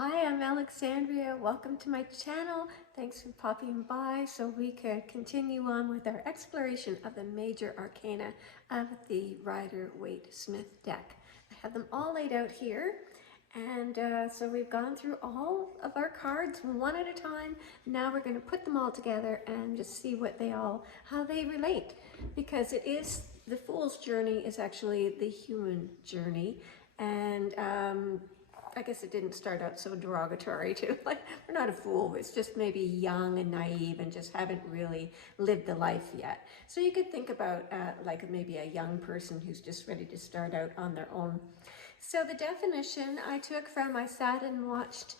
Hi, I'm Alexandria. Welcome to my channel. Thanks for popping by so we can continue on with our exploration of the major arcana of the Rider-Waite-Smith deck. I have them all laid out here. And so we've gone through all of our cards one at a time. Now we're going to put them all together and just see how they relate. Because the Fool's journey is actually the human journey. And I guess it didn't start out so derogatory too. Like, we're not a fool, it's just maybe young and naive and just haven't really lived the life yet. So you could think about like maybe a young person who's just ready to start out on their own. So the definition I took from, I sat and watched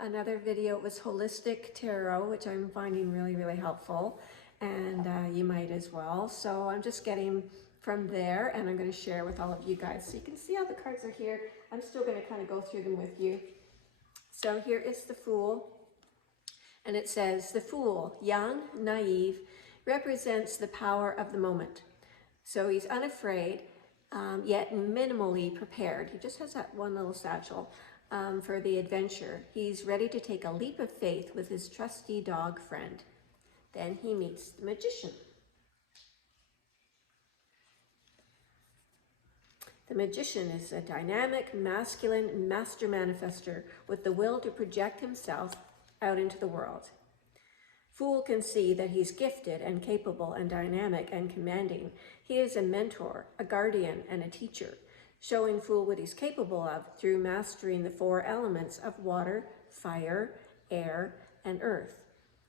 another video. It was Holistic Tarot, which I'm finding really, really helpful. And you might as well. So I'm just getting from there, and I'm going to share with all of you guys. So you can see how the cards are here. I'm still going to kind of go through them with you. So here is the Fool. And it says, the Fool, young, naive, represents the power of the moment. So he's unafraid, yet minimally prepared. He just has that one little satchel for the adventure. He's ready to take a leap of faith with his trusty dog friend. Then he meets the Magician. The Magician is a dynamic, masculine master manifester with the will to project himself out into the world. Fool can see that he's gifted and capable and dynamic and commanding. He is a mentor, a guardian, and a teacher, showing Fool what he's capable of through mastering the four elements of water, fire, air, and earth,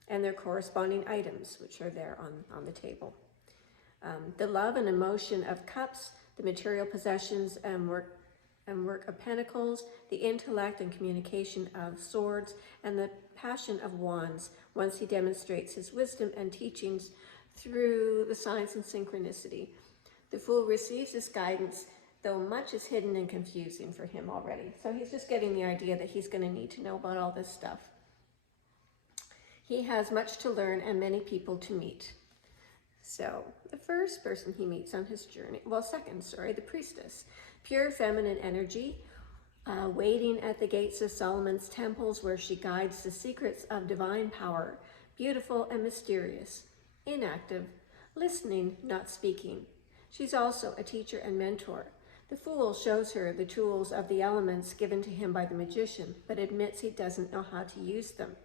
and their corresponding items, which are there on the table. The love and emotion of cups, the material possessions and work of pentacles, the intellect and communication of swords, and the passion of wands, once he demonstrates his wisdom and teachings through the signs and synchronicity. The Fool receives this guidance, though much is hidden and confusing for him already. So he's just getting the idea that he's going to need to know about all this stuff. He has much to learn and many people to meet. So the first person he meets on his journey, the Priestess. Pure feminine energy, waiting at the gates of Solomon's temples where she guides the secrets of divine power, beautiful and mysterious, inactive, listening, not speaking. She's also a teacher and mentor. The Fool shows her the tools of the elements given to him by the Magician, but admits he doesn't know how to use them.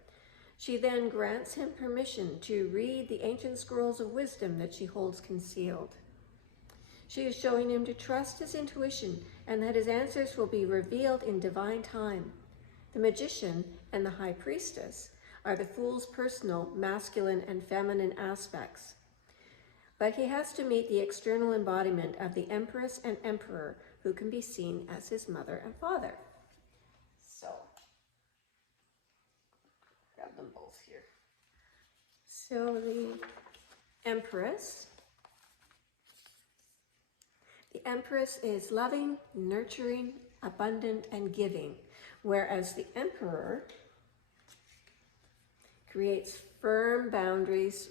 She then grants him permission to read the ancient scrolls of wisdom that she holds concealed. She is showing him to trust his intuition and that his answers will be revealed in divine time. The Magician and the High Priestess are the Fool's personal masculine and feminine aspects. But he has to meet the external embodiment of the Empress and Emperor, who can be seen as his mother and father. So grab them both here. So the Empress is loving, nurturing, abundant, and giving, whereas the Emperor creates firm boundaries.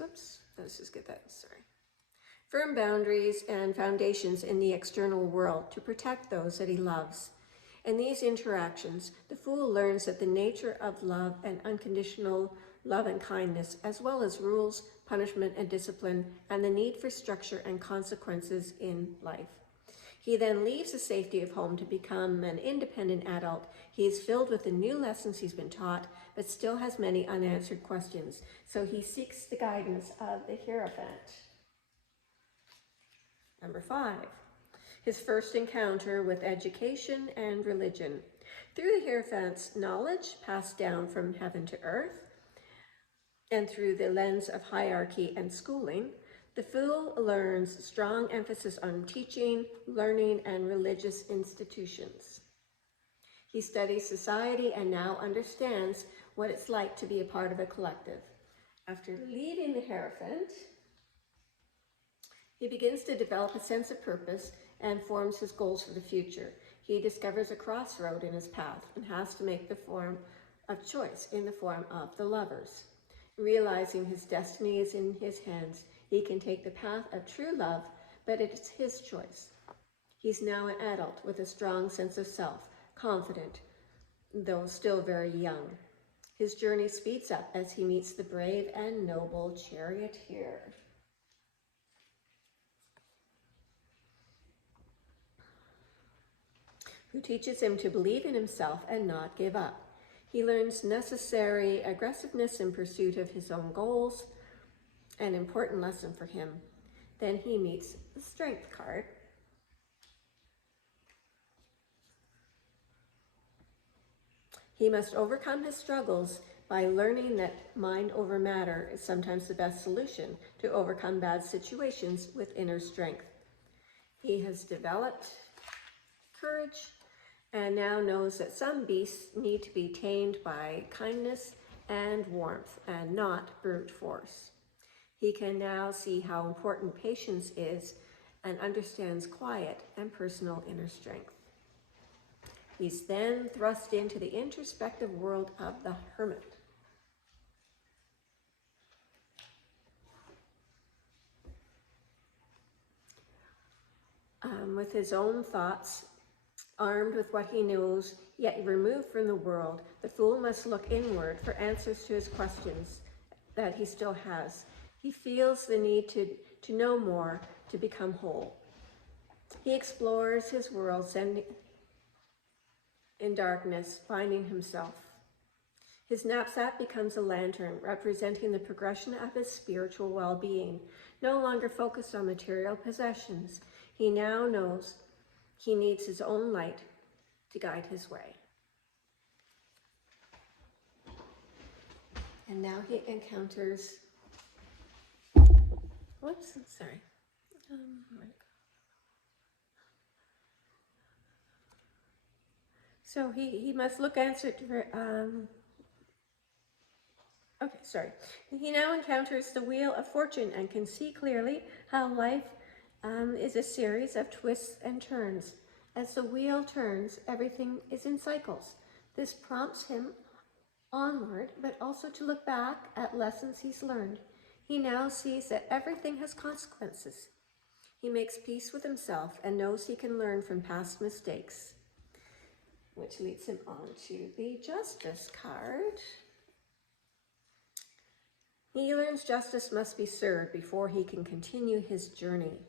Firm boundaries and foundations in the external world to protect those that he loves. In these interactions, the Fool learns that the nature of love and unconditional love and kindness, as well as rules, punishment, and discipline, and the need for structure and consequences in life. He then leaves the safety of home to become an independent adult. He is filled with the new lessons he's been taught, but still has many unanswered questions. So he seeks the guidance of the Hierophant. Number 5. His first encounter with education and religion. Through the Hierophant's knowledge passed down from heaven to earth, and through the lens of hierarchy and schooling, the Fool learns strong emphasis on teaching, learning, and religious institutions. He studies society and now understands what it's like to be a part of a collective. After leaving the Hierophant, he begins to develop a sense of purpose and forms his goals for the future. He discovers a crossroad in his path and has to make the form of choice in the form of the Lovers. Realizing his destiny is in his hands, he can take the path of true love, but it's his choice. He's now an adult with a strong sense of self, confident, though still very young. His journey speeds up as he meets the brave and noble charioteer. Who teaches him to believe in himself and not give up. He learns necessary aggressiveness in pursuit of his own goals, an important lesson for him. Then he meets the Strength card. He must overcome his struggles by learning that mind over matter is sometimes the best solution to overcome bad situations with inner strength. He has developed courage and now knows that some beasts need to be tamed by kindness and warmth and not brute force. He can now see how important patience is and understands quiet and personal inner strength. He's then thrust into the introspective world of the hermit. With his own thoughts, armed with what he knows, yet removed from the world, the fool must look inward for answers to his questions that he still has. He feels the need to know more, to become whole. He explores his world, sending in darkness, finding himself. His knapsack becomes a lantern, representing the progression of his spiritual well-being. No longer focused on material possessions, he now knows he needs his own light to guide his way. And now he encounters, So he must look answered He now encounters the Wheel of Fortune and can see clearly how life is a series of twists and turns. As the wheel turns, everything is in cycles. This prompts him onward, but also to look back at lessons he's learned. He now sees that everything has consequences. He makes peace with himself and knows he can learn from past mistakes, which leads him on to the Justice card. He learns justice must be served before he can continue his journey.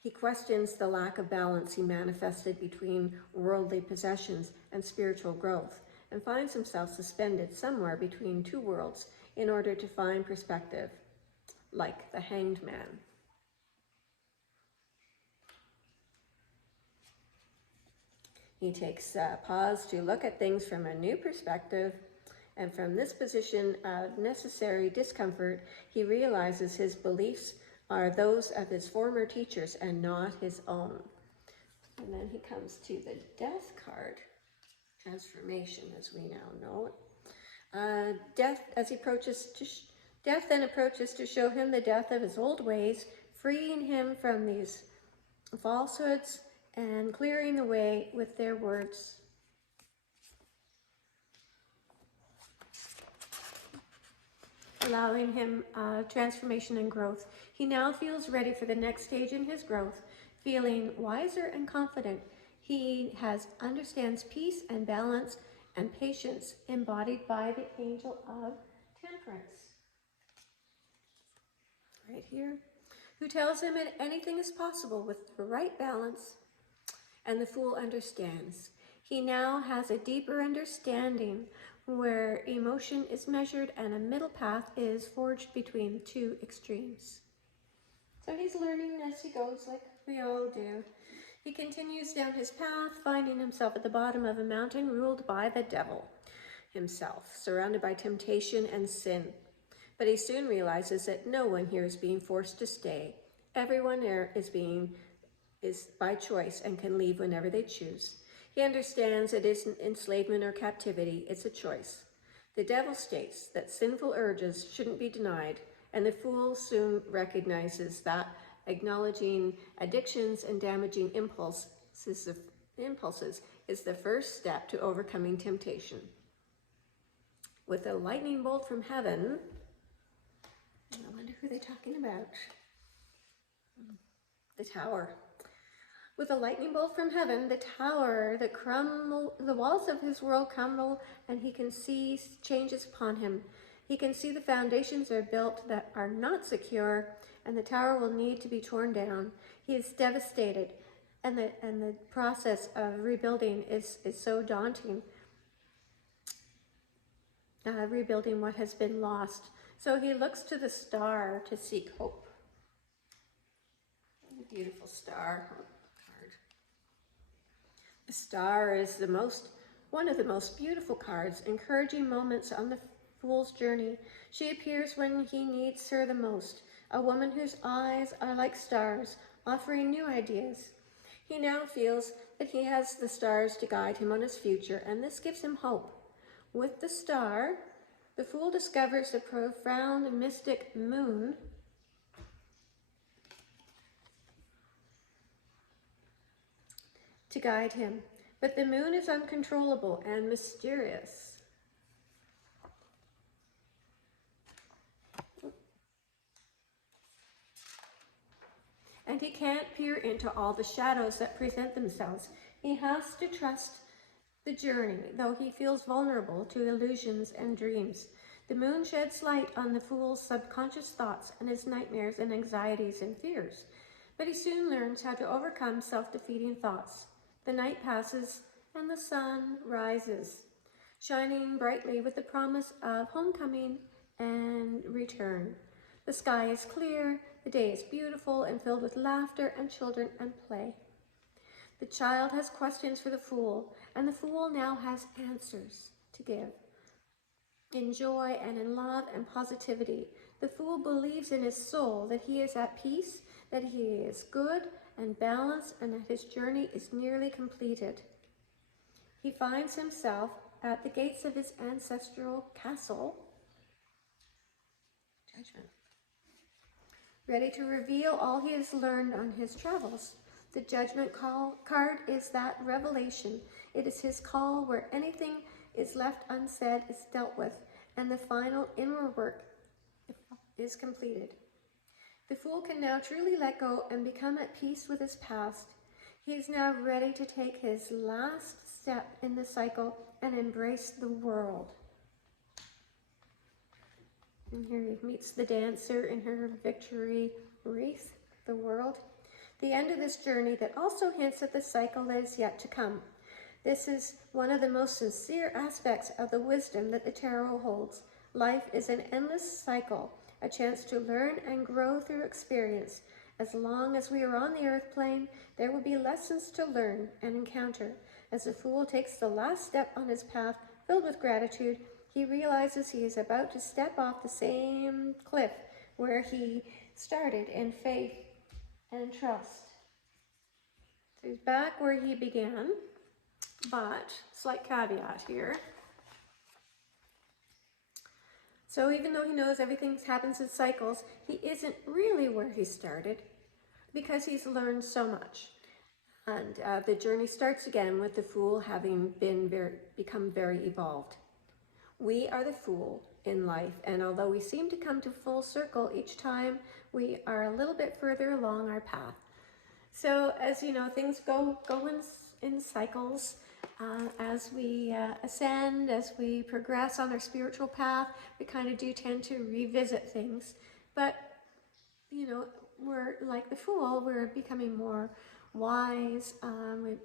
He questions the lack of balance he manifested between worldly possessions and spiritual growth, and finds himself suspended somewhere between two worlds in order to find perspective, like the Hanged Man. He takes a pause to look at things from a new perspective, and from this position of necessary discomfort, he realizes his beliefs are those of his former teachers and not his own. And then he comes to the Death card, transformation as we now know it. Death then approaches to show him the death of his old ways, freeing him from these falsehoods and clearing the way with their words. Allowing him transformation and growth. He now feels ready for the next stage in his growth, feeling wiser and confident. He understands peace and balance and patience embodied by the angel of temperance. Right here. Who tells him that anything is possible with the right balance, and the fool understands. He now has a deeper understanding where emotion is measured and a middle path is forged between two extremes. So he's learning as he goes, like we all do. He continues down his path, finding himself at the bottom of a mountain ruled by the devil himself, surrounded by temptation and sin. But he soon realizes that no one here is being forced to stay. Everyone there is by choice and can leave whenever they choose. He understands it isn't enslavement or captivity, it's a choice. The devil states that sinful urges shouldn't be denied, and the fool soon recognizes that acknowledging addictions and damaging impulses is the first step to overcoming temptation. With a lightning bolt from heaven, I wonder who they're talking about. The Tower. With a lightning bolt from heaven, the walls of his world crumble, and he can see changes upon him. He can see the foundations are built that are not secure, and the tower will need to be torn down. He is devastated, and the process of rebuilding is so daunting. Rebuilding what has been lost. So he looks to the star to seek hope. Beautiful star card. The star is one of the most beautiful cards, encouraging moments on the fool's journey. She appears when he needs her the most, a woman whose eyes are like stars, offering new ideas. He now feels that he has the stars to guide him on his future, and this gives him hope. With the star, the fool discovers the profound mystic moon to guide him. But the moon is uncontrollable and mysterious. And he can't peer into all the shadows that present themselves. He has to trust the journey, though he feels vulnerable to illusions and dreams. The moon sheds light on the fool's subconscious thoughts and his nightmares and anxieties and fears. But he soon learns how to overcome self-defeating thoughts. The night passes and the sun rises, shining brightly with the promise of homecoming and return. The sky is clear, the day is beautiful and filled with laughter and children and play. The child has questions for the fool, and the fool now has answers to give. In joy and in love and positivity, the fool believes in his soul that he is at peace, that he is good and balanced, and that his journey is nearly completed. He finds himself at the gates of his ancestral castle, Judgment, ready to reveal all he has learned on his travels. The Judgment card is that revelation. It is his call where anything is left unsaid is dealt with, and the final inward work is completed. The fool can now truly let go and become at peace with his past. He is now ready to take his last step in the cycle and embrace the world. And here he meets the dancer in her victory wreath, the world. The end of this journey that also hints at the cycle that is yet to come. This is one of the most sincere aspects of the wisdom that the tarot holds. Life is an endless cycle, a chance to learn and grow through experience. As long as we are on the earth plane, there will be lessons to learn and encounter. As the fool takes the last step on his path, filled with gratitude, he realizes he is about to step off the same cliff where he started in faith and trust. So he's back where he began, but slight caveat here. So even though he knows everything happens in cycles, he isn't really where he started because he's learned so much. And the journey starts again with the fool having become very evolved. We are the fool in life, and although we seem to come to full circle each time, we are a little bit further along our path. So as you know, things go in cycles. As we ascend, as we progress on our spiritual path, we kind of do tend to revisit things. But, you know, we're like the fool, we're becoming more wise.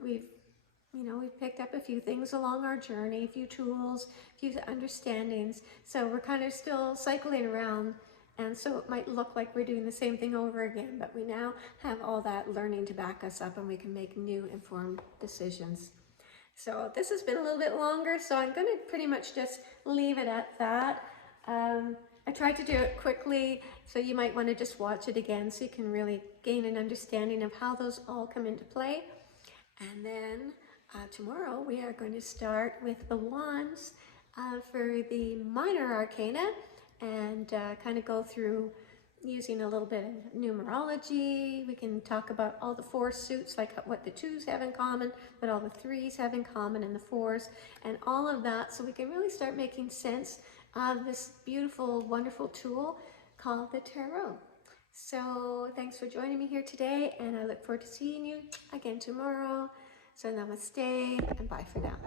We've picked up a few things along our journey, a few tools, a few understandings. So we're kind of still cycling around. And so it might look like we're doing the same thing over again, but we now have all that learning to back us up and we can make new informed decisions. So this has been a little bit longer, so I'm going to pretty much just leave it at that. I tried to do it quickly, so you might want to just watch it again so you can really gain an understanding of how those all come into play. And then tomorrow we are going to start with the wands for the minor arcana and kind of go through using a little bit of numerology. We can talk about all the four suits, like what the twos have in common, what all the threes have in common, and the fours, and all of that, so we can really start making sense of this beautiful, wonderful tool called the tarot. So thanks for joining me here today, and I look forward to seeing you again tomorrow. So namaste and bye for now.